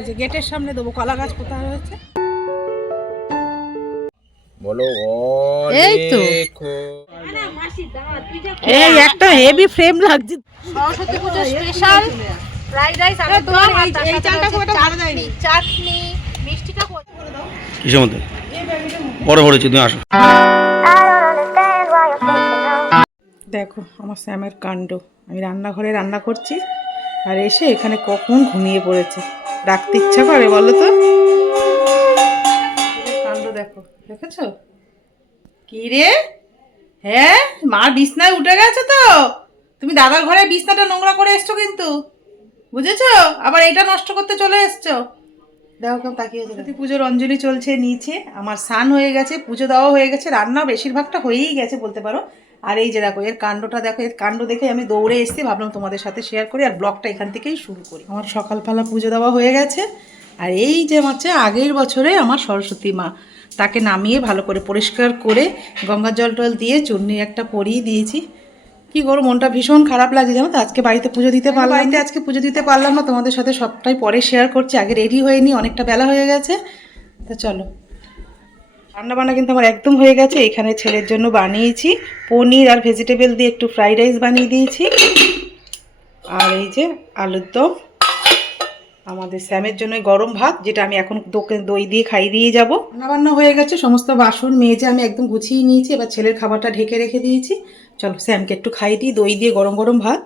এই যে গেটের সামনে দেবো, কলা গাছ কোথায় হয়েছে বলো। এই তো এই একটা হেভি ফ্রেম লাগছে। সরস্বতী পুজো স্পেশাল ফ্রাইড রাইস আর তোমার এই চালটা খুব একটা ভালো দেয়নি, চাটনি মিষ্টিটা করে দাও। কিসের মধ্যে বড় ভরেছি, তুমি আসো। দেখো আমার স্যামের কাণ্ড, আমি রান্নাঘরে রান্না করছি আর এসে এখানে কখন ঘুমিয়ে পড়েছে। ডাকতে ইচ্ছা করে বলো তো? কাণ্ড দেখো, দেখেছো কি রে? হ্যাঁ মা বিছনায় উঠে গেছে তো, তুমি দাদার ঘরে বিছনাটা নোংরা করে এসছো কিন্তু, বুঝেছো? আবার এটা নষ্ট করতে চলে এসছো। দেখো কেমন তাকিয়েছে। যদি পুজোর অঞ্জলি চলছে নিচে, আমার স্নান হয়ে গেছে, পুজো দেওয়া হয়ে গেছে, রান্না বেশিরভাগটা হয়েই গেছে বলতে পারো। আর এই যে দেখো এর কাণ্ডটা দেখো, এর কাণ্ড দেখে আমি দৌড়ে এসেছি, ভাবলাম তোমাদের সাথে শেয়ার করি আর ব্লগটা এখান থেকেই শুরু করি। আমার সকালবেলা পুজো দেওয়া হয়ে গেছে আর এই যে হচ্ছে আগের বছরে আমার সরস্বতী মা, তাকে নামিয়ে ভালো করে পরিষ্কার করে গঙ্গার জল টল দিয়ে চূর্ণি একটা পরিয়ে দিয়েছি। কি করো, মনটা ভীষণ খারাপ লাগছে জানো তো, আজকে বাড়িতে পুজো দিতে পারলাম, বাড়িতে আজকে পুজো দিতে পারলাম না। তোমাদের সাথে সবটাই পরে শেয়ার করছি, আগে রেডি হয়ে নি, অনেকটা বেলা হয়ে গেছে। তা চলো, রান্নাবান্না কিন্তু আমার একদম হয়ে গেছে। এখানে ছেলের জন্য বানিয়েছি পনির আর ভেজিটেবল দিয়ে একটু ফ্রাইড রাইস বানিয়ে দিয়েছি, আর এই যে আলুর দম। আমাদের স্যামের জন্য গরম ভাত, যেটা আমি এখন দই দিয়ে খাইয়ে দিয়ে যাবো। রান্নাবান্না হয়ে গেছে, সমস্ত বাসন মেজে আমি একদম গুছিয়ে নিয়েছি। এবার ছেলের খাবারটা ঢেকে রেখে দিয়েছি। চলো স্যামকে একটু খাইয়ে দিই দই দিয়ে গরম গরম ভাত।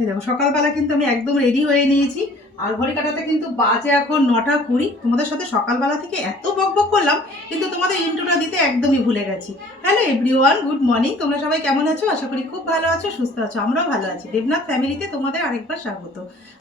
এই দেখো সকালবেলা কিন্তু আমি একদম রেডি হয়ে নিয়েছি আর ঘড়ি কাটাতে কিন্তু বাজে এখন 9:20। তোমাদের সাথে সকালবেলা থেকে এত বকবক করলাম কিন্তু তোমাদের ইন্ট্রোটা দিতে একদমই ভুলে গেছি। Hello everyone, good morning. তোমরা সবাই কেমন আছো? আশা করি খুব ভালো আছো, সুস্থ আছো। আমরাও ভালো আছি। দেবনাথ ফ্যামিলিতে তোমাদের আরেকবার স্বাগত।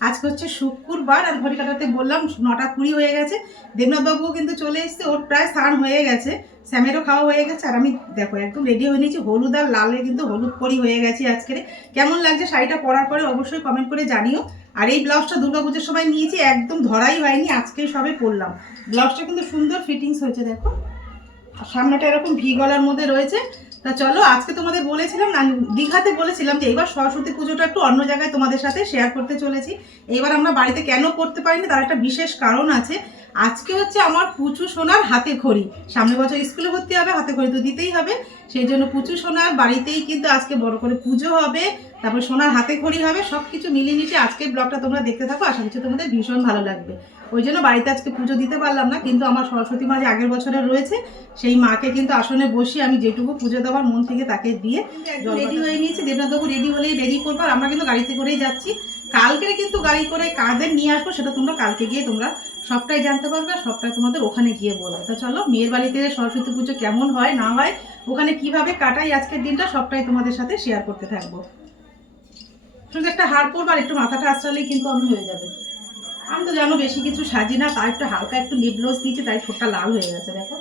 আজকে হচ্ছে শুক্রবার আর ঘড়ি কাটাতে বললাম 9:20 হয়ে গেছে। দেবনাথ বাবুও কিন্তু চলে এসছে, ওর প্রায় স্নান হয়ে গেছে, স্যামেরও খাওয়া হয়ে গেছে। আর আমি দেখো একদম রেডি হয়ে নিয়েছি, হলুদ আর লালে কিন্তু হলুদ পরি হয়ে গেছি আজকে। কেমন লাগছে শাড়িটা পরার পরে অবশ্যই কমেন্ট করে জানিও। আর এই ব্লাউজটা দুর্গাপুজোর সময় নিয়েছি, একদম ধরাই হয়নি, আজকেই সবে পরলাম। ব্লাউজটা কিন্তু সুন্দর ফিটিংস হয়েছে দেখো, আর সামনেটা এরকম ভি গলার মধ্যে রয়েছে। তা চলো, আজকে তোমাদের বলেছিলাম না, দীঘাতে বলেছিলাম যে এবার সরস্বতী পুজোটা একটু অন্য জায়গায় তোমাদের সাথে শেয়ার করতে চলেছি। এইবার আমরা বাড়িতে কেন করতে পারিনি তার একটা বিশেষ কারণ আছে। আজকে হচ্ছে আমার পুচু সোনার হাতে খড়ি, সামনের বছর স্কুলে ভর্তি হবে, হাতে খড়ি তো দিতেই হবে। সেই জন্য পুচু সোনার বাড়িতেই কিন্তু আজকে বড় করে পুজো হবে, তারপর সোনার হাতে খড়ি হবে, সব কিছু মিলিয়ে মিশিয়ে আজকের ব্লগটা তোমরা দেখতে থাকো, আশা করছি তোমাদের ভীষণ ভালো লাগবে। ওই জন্য বাড়িতে আজকে পুজো দিতে পারলাম না, কিন্তু আমার সরস্বতী মা যে আগের বছরের রয়েছে সেই মাকে কিন্তু আসনে বসিয়ে আমি যেটুকু পুজো দেওয়ার মন থেকে তাকে দিয়ে রেডি হয়ে নিয়েছি। দেবনাথবাবু রেডি হলেই বেরিয়ে পড়বো, আর আমরা কিন্তু গাড়িতে করেই যাচ্ছি। কালকে কিন্তু গাড়ি করে কাদের নিয়ে আসবো সেটা তোমরা কালকে গিয়ে তোমরা সবটাই জানতে পারবে, সবটাই তোমাদের ওখানে গিয়ে বলবো। তা চলো, মেয়ের বাড়িতে সরস্বতী পুজো কেমন হয় না হয়, ওখানে কিভাবে কাটাই আজকের দিনটা, সবটাই তোমাদের সাথে শেয়ার করতে থাকবো। শুধু একটা হার পরবো আর একটু মাথাটা আশ্রালেই কিন্তু আমি হয়ে যাবে। আমি তো জানো বেশি কিছু সাজি না, তার একটু হালকা একটু লিপ গ্লস দিয়েছি, তাই ঠোঁটটা লাল হয়ে গেছে দেখো।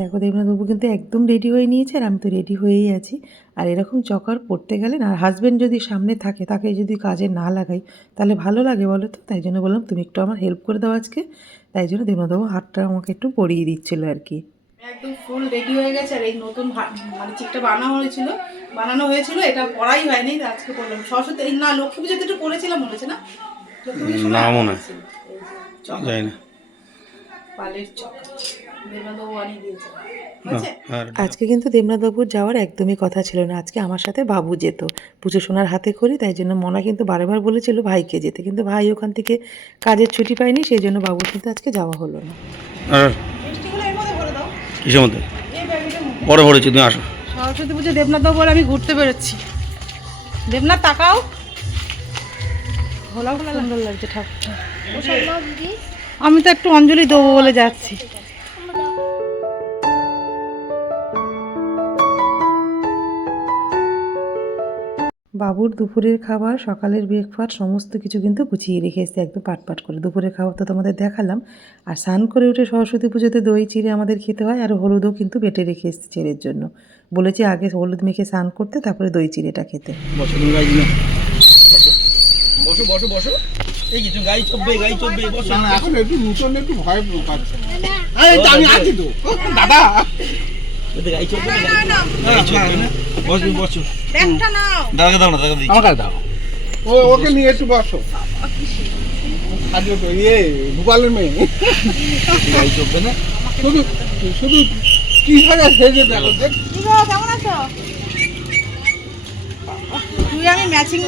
দেখো দেবনাথবাবু কিন্তু একদম রেডি হয়ে নিয়েছে আর আমি তো রেডি হয়েই আছি। আর এরকম চকার পড়তে গেলে না, হাজব্যান্ড যদি সামনে থাকে তাকে যদি কাজে না লাগাই তাহলে ভালো লাগে বলো তো? তাই জন্য বললাম তুমি একটু আমার হেল্প করে দাও আজকে। তাই জন্য দেবনাথবাবু হাতটা আমাকে একটু পরিয়ে দিচ্ছিল আর কি। একদম ফুল রেডি হয়ে গেছে। আর এই নতুন মানে চিকটা বানানো হয়েছিল, এটা পড়াই হয়নি, আজকে পড়লাম। সরস্বতী না লক্ষ্মী পুজোতে একটু পড়েছিলাম মনে হচ্ছে না, না মনে হয় না। পালের চকা দেবনাথবাবু আনিয়ে দিয়েছে। আজকে কিন্তু দেবনাথবাবুর যাওয়ার একদমই কথা ছিল না, আজকে আমার সাথে বাবু যেত পুজো সোনার হাতে খড়ি। তাই জন্য মনা কিন্তু বারবার বলেছিল ভাইকে যেতে, কিন্তু ভাই ওখান থেকে কাজের ছুটি পায়নি, সেই জন্য বাবুর কিন্তু আজকে যাওয়া হলো না। কিসের মধ্যে বড় ভরেছি, তুমি আসো। সরস্বতী পুজো দেবনাথবাবু আর আমি ঘুরতে বেরোচ্ছি। দেবনাথ তাকাও, ঘোলা ঘোলা সুন্দর লাগছে ঠাকুরটা। আমি তো একটু অঞ্জলি দেবো বলে যাচ্ছি। বাবুর দুপুরের খাবার, সকালের ব্রেকফাস্ট সমস্ত কিছু কিন্তু গুছিয়ে রেখে এসেছে একদম পাট করে। দুপুরের খাবার তো তোমাদের দেখালাম। আর স্নান করে উঠে সরস্বতী পুজোতে দই চিড়ে আমাদের খেতে হয়, আর হলুদও কিন্তু বেটে রেখে এসেছে ছেলের জন্য। বলেছি আগে হলুদ মেখে স্নান করতে, তারপরে দই চিড়েটা খেতে। বসো বসো বসো, এই কিছু গাড়ি চলবে বসো না, এখন একটু নতুন একটু ভয় পাচ্ছে। আমি আছি তো দাদা, তো গাড়ি চলবে না, গাড়ি চলবে না। বসো বসো, ব্যাগটা নাও। দাদা দাও না, দাদা দিচ্ছি। আমাকে দাও। ওকে নিয়ে একটু বসো। আজকে তো ভোপালের মেয়ে গাড়ি চলবে না। শুধু শুধু কি সাজা সেজে দেখো। কি গো, কেমন আছো? তুই আমি ম্যাচিং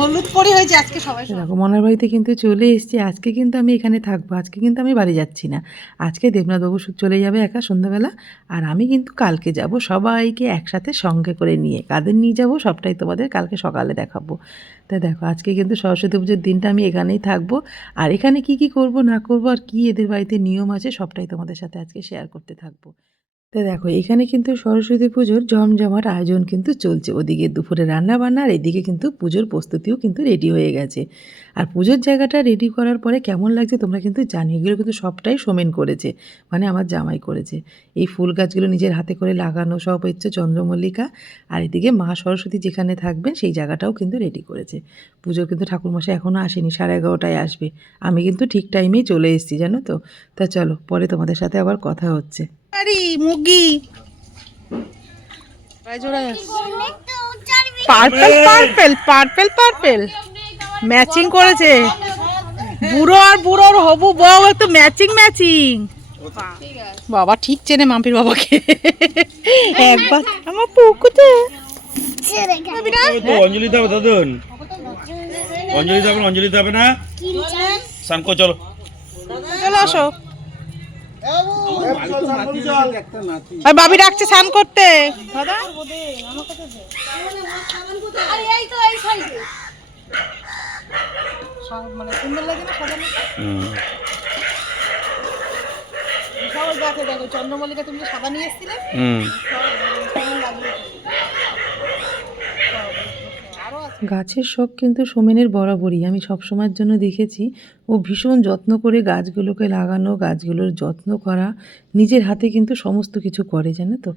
হলুদ পরি হয়েছে আজকে সবাই। দেখো মনার বাড়িতে কিন্তু চলে এসেছি। আজকে কিন্তু আমি এখানে থাকবো, আজকে কিন্তু আমি বাড়ি যাচ্ছি না। আজকে দেবনাথবাবু চলে যাবে একা সন্ধ্যাবেলা, আর আমি কিন্তু কালকে যাব সবাইকে একসাথে সঙ্গে করে নিয়ে। কাদের নিয়ে যাব সবটাই তোমাদের কালকে সকালে দেখাবো। তাই দেখো আজকে কিন্তু সরস্বতী পুজোর দিনটা আমি এখানেই থাকবো, আর এখানে কি কি করব না করব আর কি এদের বাড়িতে নিয়ম আছে সবটাই তোমাদের সাথে আজকে শেয়ার করতে থাকবো। তো দেখো এখানে কিন্তু সরস্বতী পুজোর জমজমাট আয়োজন কিন্তু চলছে। ওদিকে দুপুরে রান্না বান্না, আর এদিকে কিন্তু পুজোর প্রস্তুতিও কিন্তু রেডি হয়ে গেছে। আর পুজোর জায়গাটা রেডি করার পরে কেমন লাগছে তোমরা কিন্তু জানিও। এগুলো কিন্তু সবটাই সোমেন করেছে, মানে আমার জামাই করেছে। এই ফুল গাছগুলো নিজের হাতে করে লাগানো সব হচ্ছে চন্দ্রমল্লিকা। আর এদিকে মা সরস্বতী যেখানে থাকবেন সেই জায়গাটাও কিন্তু রেডি করেছে। পুজো কিন্তু ঠাকুরমশাই এখনও আসেনি, 11:30টায় আসবে। আমি কিন্তু ঠিক টাইমেই চলে এসেছি জানো তো। তা চলো পরে তোমাদের সাথে আবার কথা হচ্ছে। আরে মুগি purple purple purple purple matching করেছে। বুড়ো আর বুড়োর হবু বউ একটু ম্যাচিং ম্যাচিং। বাবা ঠিক চেনে মাম্পির বাবাকে। একবার আমার পুকুতে অঞ্জলি দেবে দাদুন, অঞ্জলি দেবে, অঞ্জলি দেবে না সানকো। চলো চলো আসো। আর বাবি ডাকছে স্নান করতে। দাদা মানে সুন্দর লাগে না সাজানো। সব গাছে দেখো চন্দ্রমল্লিকা তুমি যে সাদা নিয়ে এসেছিলে। গাছের শখ কিন্তু সোমেনের বরাবরই। আমি সবসময়ের জন্য দেখেছি ও ভীষণ যত্ন করে গাছগুলোকে লাগানো, গাছগুলোর যত্ন করা, নিজের হাতে কিন্তু সমস্ত কিছু করে জানো তো।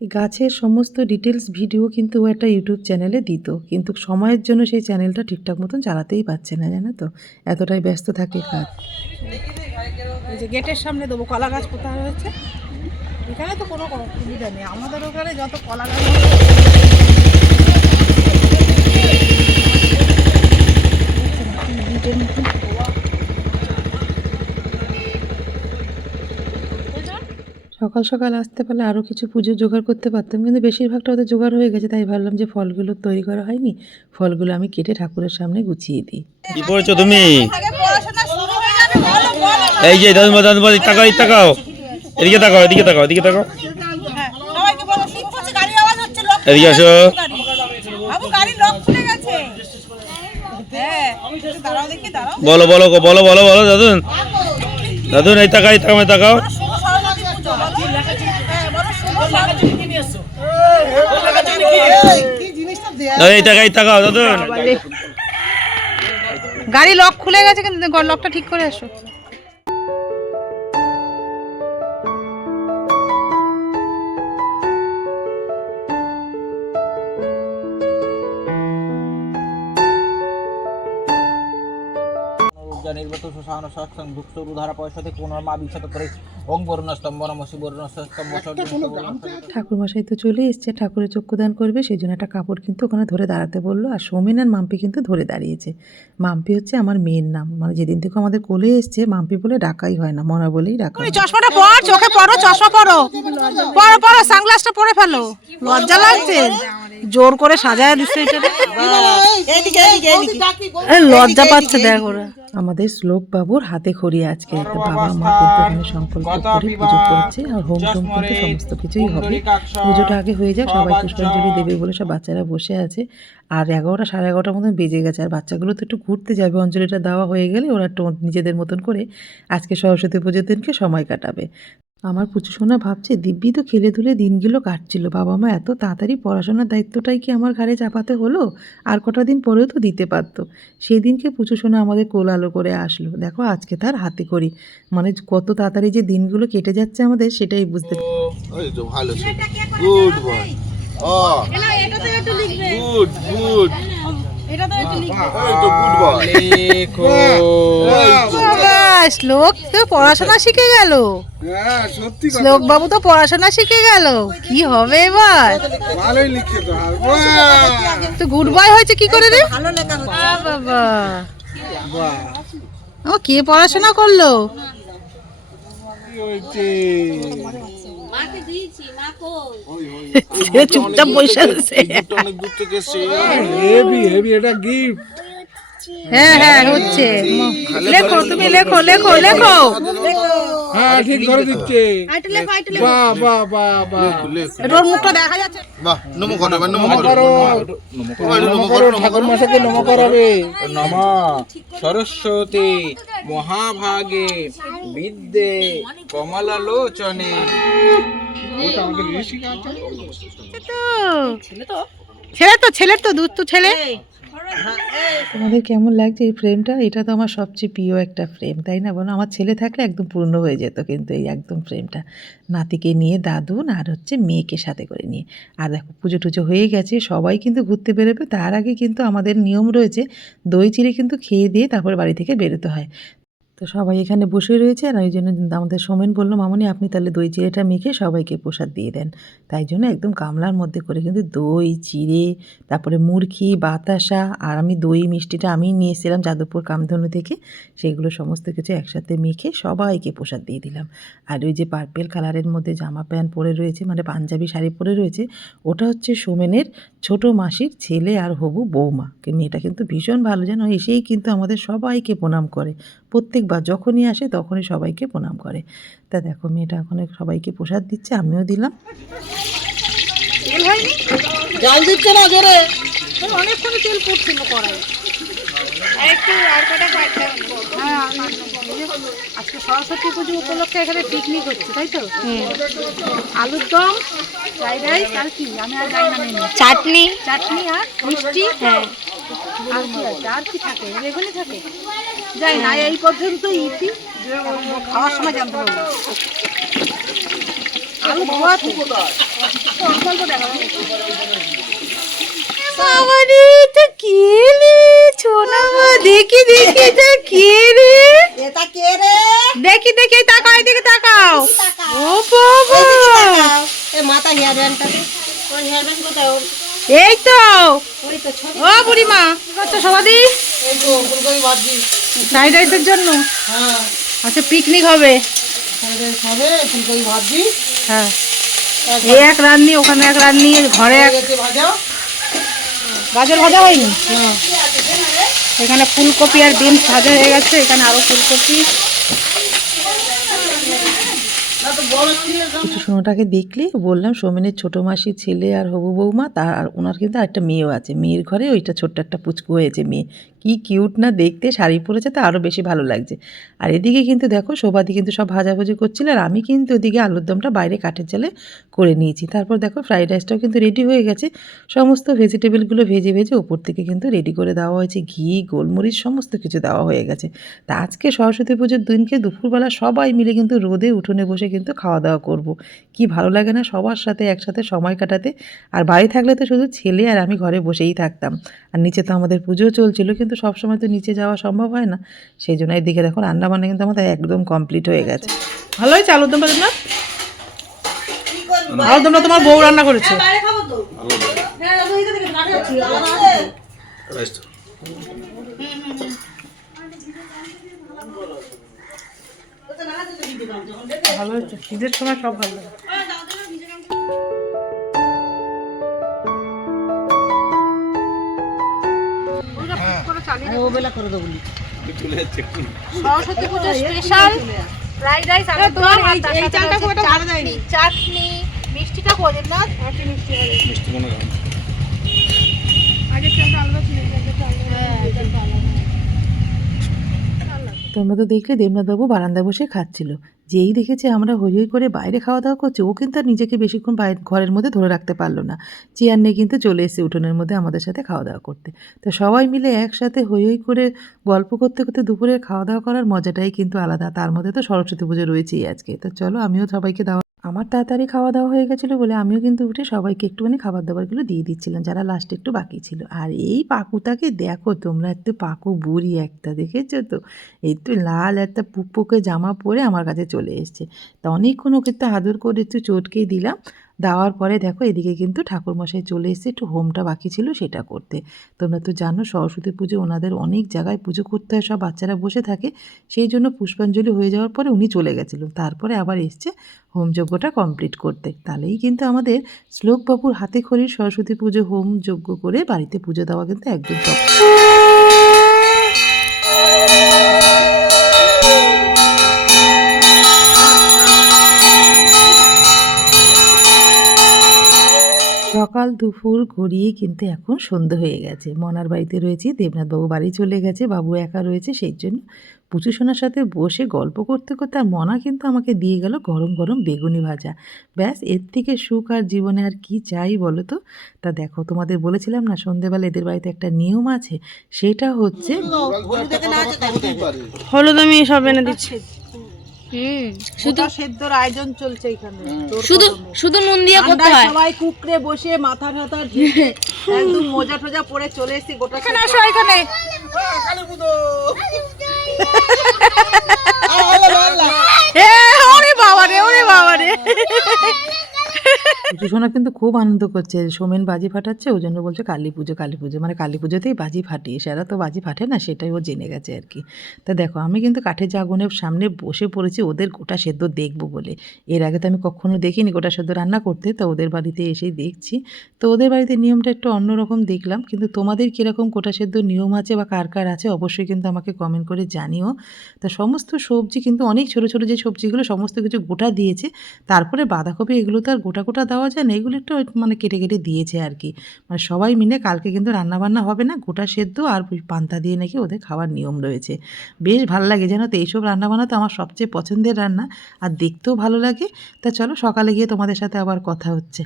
এই গাছের সমস্ত ডিটেলস ভিডিও কিন্তু ও একটা ইউটিউব চ্যানেলে দিত, কিন্তু সময়ের জন্য সেই চ্যানেলটা ঠিকঠাক মতন চালাতেই পারছে না জানো তো, এতটাই ব্যস্ত থাকে কাজ। এই যে গেটের সামনে দেবো কলা গাছ কোথায় হয়েছে। এখানে তো কোনো সুবিধা নেই, আমাদের ওখানে যত কলা গাছ সকাল সকাল আসতে পারলে আরও কিছু পুজো জোগাড় করতে পারতাম, কিন্তু বেশিরভাগটা ওদের জোগাড় হয়ে গেছে। তাই ভাবলাম যে ফলগুলো তৈরি করা হয়নি, ফলগুলো আমি কেটে ঠাকুরের সামনে গুছিয়ে দিই। কি পড়েছো তুমি? এই যে দাদু দাদু তাকাও, তাকাও এদিকে, তাকাও এদিকে, তাকাও এদিকে, তাকাও এদিকে আসো। বলো বলো বলো বলো বলো দাদুন, দাদুন এই তাকাও, এই তাকাও, তাকাও। এই তাকাই, তাকাও দাদুন। গাড়ি লক খুলে গেছে, কিন্তু লকটা ঠিক করে আসো। নির্গত সুসাহন সৎসং ভুক্তরু ধারা পয়সা থেকে পুনর্মা বিচ্ছেদ করে ওং বরুণস্তম্ভ নমসি বরুণস্তম্ভ। ঠাকুরমশাই তো চলে এসছে, ঠাকুরের চক্ষুদান করবে, সেই জন্য একটা কাপড় কিন্তু ওখানে ধরে দাঁড়াতে বললো। আর সৌমেন আর মাম্পি কিন্তু ধরে দাঁড়িয়েছে। মাম্পি হচ্ছে আমার মেয়ের নাম, মানে যেদিন থেকে আমাদের কোলে এসছে মাম্পি বলে ডাকাই হয় না, মনা বলেই ডাকা হয়। চশমাটা পর, চোখে পরো, চশমা পরো, পরো পরো, সানগ্লাসটা পরে ফেলো। লজ্জা লাগছে, জোর করে সাজায় দিচ্ছে এটা। লজ্জা পাচ্ছে দেখ ওরা। আমাদের শ্লোক বাবুর হাতে খড়ি আজকে, তো বাবা মা কিন্তু এখানে সংকল্প করে পুজো করছে, আর হোম টোম কিন্তু সমস্ত কিছুই হবে। পুজোটা আগে হয়ে যাক, সবাই পুষ্পাঞ্জলি দেবে বলে সব বাচ্চারা বসে আছে। আর 11টা 11:30 মতন বেজে গেছে, আর বাচ্চাগুলো তো একটু ঘুরতে যাবে। অঞ্জলিটা দেওয়া হয়ে গেলে ওরা একটু নিজেদের মতন করে আজকে সরস্বতী পুজোর দিনকে সময় কাটাবে। আমার পুচু সোনা ভাবছে দিব্যি তো খেলে ধুলে দিনগুলো কাটছিল, বাবা মা এত তাড়াতাড়ি পড়াশোনার দায়িত্বটাই কি আমার ঘাড়ে চাপাতে হলো? আর কটা দিন পরেও তো দিতে পারতো। সেই দিনকে পুচু সোনা আমাদের কোল আলো করে আসলো। দেখো আজকে তার হাতে করি, মানে কত তাড়াতাড়ি যে দিনগুলো কেটে যাচ্ছে আমাদের সেটাই বুঝতে। ভালো গুড বয়, গুড গুড লেখো। বাবা শ্লোক তো পড়াশোনা শিখে গেল, হ্যাঁ সত্যি কথা, শ্লোক বাবু তো পড়াশোনা শিখে গেল। কি হবে এবার? ভালোই লিখছে তো। আর বাহ, তো গুড বয় হয়েছে কি করে রে? বাবা বাহ, ও কে পড়াশোনা করলো? কি হয়েছে? সে চুপচাপ বসে আছে। হেভি হেভি, এটা গিফট। হ্যাঁ হ্যাঁ হচ্ছে। লেখো তুমি, লেখো লেখো লেখো। হ্যাঁ ঠিক করে দিচ্ছে। বাহ বাহ বাহ বাহ, তোর মুখটা দেখা যাচ্ছে। নমো করো, নমো করো, ঠাকুর মশাইকে নমো করাবে। নমঃ সরস্বতী মহাভাগে বিদ্যে কমলালোচনে। ওটা আমাদের ঋষিকা আছে। ছেলের তো দুধ তো ছেলে। তোমাদের কেমন লাগছে এই ফ্রেমটা? এটা তো আমার সবচেয়ে প্রিয় একটা ফ্রেম, তাই না বলো? আমার ছেলে থাকলে একদম পূর্ণ হয়ে যেত কিন্তু এই একদম ফ্রেমটা। নাতিকে নিয়ে, দাদুন আর হচ্ছে মেয়েকে সাথে করে নিয়ে। আর দেখো পুজো টুজো হয়ে গেছে, সবাই কিন্তু ঘুরতে বেরোবে। তার আগে কিন্তু আমাদের নিয়ম রয়েছে, দই চিড়ে কিন্তু খেয়ে দিয়ে তারপর বাড়ি থেকে বেরোতে হয়। তো সবাই এখানে বসে রয়েছে, আর ওই জন্য আমাদের সোমেন বললো, মামনি আপনি তাহলে দই চিড়েটা মেখে সবাইকে প্রসাদ দিয়ে দেন। তাই জন্য একদম গামলার মধ্যে করে কিন্তু দই চিড়ে, তারপরে মুরকি, বাতাসা, আর আমি দই মিষ্টিটা আমি নিয়ে এসেছিলাম যাদবপুর কামধেনু থেকে, সেগুলো সমস্ত কিছু একসাথে মেখে সবাইকে প্রসাদ দিয়ে দিলাম। আর ওই যে পার্পেল কালারের মধ্যে জামা প্যান্ট পরে রয়েছে, মানে পাঞ্জাবি শাড়ি পরে রয়েছে, ওটা হচ্ছে সোমেনের ছোট মাসির ছেলে আর হবু বৌমা। মেয়েটা কিন্তু ভীষণ ভালো, যেন এসেই কিন্তু আমাদের সবাইকে প্রণাম করে। প্রত্যেকবার যখনই আসে তখনই সবাইকে প্রণাম করে। তা দেখো মেয়েটা এখন সবাইকে প্রসাদ দিচ্ছে, আমিও দিলাম। জল দিচ্ছে না জোরে, অনেকক্ষণ তেল পড়ছিল কড়াই। আজকে সরস্বতী পুজো উপলক্ষে এখানে পিকনিক হচ্ছে, তাই তো? আলুর দম, ফ্রাইড রাইস, আর কি আমি আর জানি না মেনু। চাটনি আর মিষ্টি। হ্যাঁ আর কি আছে? আর কি থাকে? এগুলি থাকে, যাই না এই পর্যন্ত ইতি খাওয়ার সময় জানতে পারবো। আলু ধোয়া তো অল্প অল্প দেখা যাচ্ছে। আমারে তো কে রে ছোনা মা, দেখি দেখি এটা কে রে, এটা কে রে? দেখি দেখি তাকাও, এদিকে তাকাও। ও বাবা, এ মাথা হেয়ার ব্যান্ডটা দে। ওই হেয়ার ব্যান্ড কোথায় ওর? এই তো ওই তো ছোট। ও বুড়িমা কি করছো সবাদি? এই তো ফুলকপি ভাজি। ফ্রাইড রাইসের জন্য? হ্যাঁ আচ্ছা পিকনিক হবে। খাবে ফুলকপি ভাজি। হ্যাঁ এই এক রান্নি, ওখানে এক রান্নি, ঘরে এক। গেছে ভাজা। গাজর ভাজা হয়নি? এখানে ফুলকপি আর বিনস ভাজা হয়ে গেছে, এখানে আরো ফুলকপি। সোনাটাকে দেখলে বললাম সোমেনের ছোট মাসির ছেলে আর হবু বৌমা, তার আর ওনার কিন্তু আরেকটা মেয়েও আছে। মেয়ের ঘরে ওইটা ছোট্ট একটা পুচকু হয়েছে মেয়ে, কি কিউট না দেখতে, শাড়ি পরেছে তো আরও বেশি ভালো লাগছে। আর এদিকে কিন্তু দেখো শোভাদি কিন্তু সব ভাজাভুজি করছিল, আর আমি কিন্তু ওদিকে আলুর দমটা বাইরে কাঠের জালে করে নিয়েছি। তারপর দেখো ফ্রাইড রাইসটাও কিন্তু রেডি হয়ে গেছে, সমস্ত ভেজিটেবলগুলো ভেজে ভেজে ওপর থেকে কিন্তু রেডি করে দেওয়া হয়েছে, ঘি গোলমরিচ সমস্ত কিছু দেওয়া হয়ে গেছে। তা আজকে সরস্বতী পুজোর দিনকে দুপুরবেলা সবাই মিলে কিন্তু রোদে উঠোনে বসে কিন্তু খাওয়া দাওয়া করব। কি ভালো লাগে না সবার সাথে একসাথে সময় কাটাতে। আর বাড়ি থাকলে তো শুধু ছেলে আর আমি ঘরে বসেই থাকতাম, আর নিচে তো আমাদের পুজো চলছিল, কিন্তু সবসময় তো নিচে যাওয়া সম্ভব হয় না। সেই জন্য এদিকে দেখো রান্না বান্না কিন্তু আমাদের একদম কমপ্লিট হয়ে গেছে। ভালো হয়েছে আলুর দমটা না? আলুর দমটা তোমার বউ রান্না করেছে। ভালো হয়েছে, ঈদের সময় সব ভালো লাগে। সরস্বতী পুজো স্পেশাল ফ্রাইড রাইস আর তোমার এই চালটা খুব একটা ভালো দেয়নি। চাটনি মিষ্টিটা করে না, আরটি মিষ্টি হবে। মিষ্টি মনে হয় আগে চালটা আলাদা ছিল, চালটা আলাদা। তোমরা তো দেখলে দেবনাথবাবু বারান্দায় বসে খাচ্ছিল, যেই দেখেছে আমরা হই হই করে বাইরে খাওয়া দাওয়া করছি, ও কিন্তু আর নিজেকে বেশিক্ষণ ঘরের মধ্যে ধরে রাখতে পারলো না, চেয়ার নিয়ে কিন্তু চলে এসেছে উঠোনের মধ্যে আমাদের সাথে খাওয়া দাওয়া করতে। তো সবাই মিলে একসাথে হই হই করে গল্প করতে করতে দুপুরের খাওয়া দাওয়া করার মজাটাই কিন্তু আলাদা। তার মধ্যে তো সরস্বতী পুজো রয়েছেই আজকে। তো চলো আমিও সবাইকে দাওয়া আমার তাড়াতাড়ি খাওয়া দাওয়া হয়ে গেছিলো বলে আমিও কিন্তু উঠে সবাইকে একটুখানি খাবার দাবারগুলো দিয়ে দিচ্ছিলাম, যারা লাস্টে একটু বাকি ছিল। আর এই পাকুটাকে দেখো তোমরা, একটু পাকু বুড়ি একটা, দেখেছো তো? একটু লাল একটা পুকপুকে জামা পরে আমার কাছে চলে এসছে। তা অনেকক্ষণ ওকে একটু আদর করে একটু চটকেই দিলাম। দেওয়ার পরে দেখো এদিকে কিন্তু ঠাকুরমশাই চলে এসেছে, একটু হোমটা বাকি ছিল সেটা করতে। তোমরা তো জানো সরস্বতী পুজো ওনাদের অনেক জায়গায় পুজো করতে হয়, সব বাচ্চারা বসে থাকে, সেই জন্য পুষ্পাঞ্জলি হয়ে যাওয়ার পরে উনি চলে গেছিলেন, তারপরে আবার এসছে হোমযজ্ঞটা কমপ্লিট করতে। তাহলেই কিন্তু আমাদের শ্লোকবাবুর হাতে খড়ির সরস্বতী পুজো হোম যজ্ঞ করে বাড়িতে পুজো দেওয়া কিন্তু একদম সব। সকাল দুপুর গড়িয়ে কিন্তু এখন সন্ধে হয়ে গেছে। মনার বাড়িতে রয়েছি, দেবনাথবাবু বাড়ি চলে গেছে, বাবু একা রয়েছে, সেই জন্য পুচুসোনার সাথে বসে গল্প করতে করতে আর মনা কিন্তু আমাকে দিয়ে গেল গরম গরম বেগুনি ভাজা। ব্যাস, এর থেকে সুখ আর জীবনে আর কি চাই বলো তো? তা দেখো, তোমাদের বলেছিলাম না সন্ধেবেলা এদের বাড়িতে একটা নিয়ম আছে, সেটা হচ্ছে হলুদ আমি সব এনে দিচ্ছি। শুধু সেদ্ধর আয়োজন চলছে এখানে, শুধু শুধু নুন দিয়ে করতে হয়। সবাই কুকরে বসে মাথা ঠাথা ঢেকে একদম মোজা টোজা পরে চলে এসেছি গোটা এখানে আসো, এখানে ওরে বাবা রে, ওরে বাবা রে। পুচুসোনা কিন্তু খুব আনন্দ করছে, সোমেন বাজি ফাটাচ্ছে, ওই জন্য বলছে কালী পুজো কালী পুজো, মানে কালী পুজোতেই বাজি ফাটিয়ে, সেরা তো বাজি ফাটে না, সেটাই ও জেনে গেছে আর কি। তা দেখো আমি কিন্তু কাঠের আগুনের সামনে বসে পড়েছি ওদের গোটা সেদ্ধ দেখবো বলে। এর আগে তো আমি কখনো দেখিনি গোটা সেদ্ধ রান্না করতে, তো ওদের বাড়িতে এসেই দেখছি। তো ওদের বাড়িতে নিয়মটা একটু অন্যরকম দেখলাম, কিন্তু তোমাদের কীরকম গোটা সেদ্ধ নিয়ম আছে বা কার কার আছে অবশ্যই কিন্তু আমাকে কমেন্ট করে জানিও। তা সমস্ত সবজি কিন্তু অনেক ছোটো ছোটো যে সবজিগুলো সমস্ত কিছু গোটা দিয়েছে, তারপরে বাঁধাকপি এগুলো তো আর গোটা গোটা দেওয়া যায় না, এগুলো একটু মানে কেটে কেটে দিয়েছে আর কি। মানে সবাই মিলে কালকে কিন্তু রান্নাবান্না হবে না, গোটা সেদ্ধ আর পান্তা দিয়ে নাকি ওদের খাওয়ার নিয়ম রয়েছে। বেশ ভালো লাগে জানো তো, এইসব রান্নাবান্না তো আমার সবচেয়ে পছন্দের রান্না, আর দেখতেও ভালো লাগে। তা চলো সকালে গিয়ে তোমাদের সাথে আবার কথা হচ্ছে।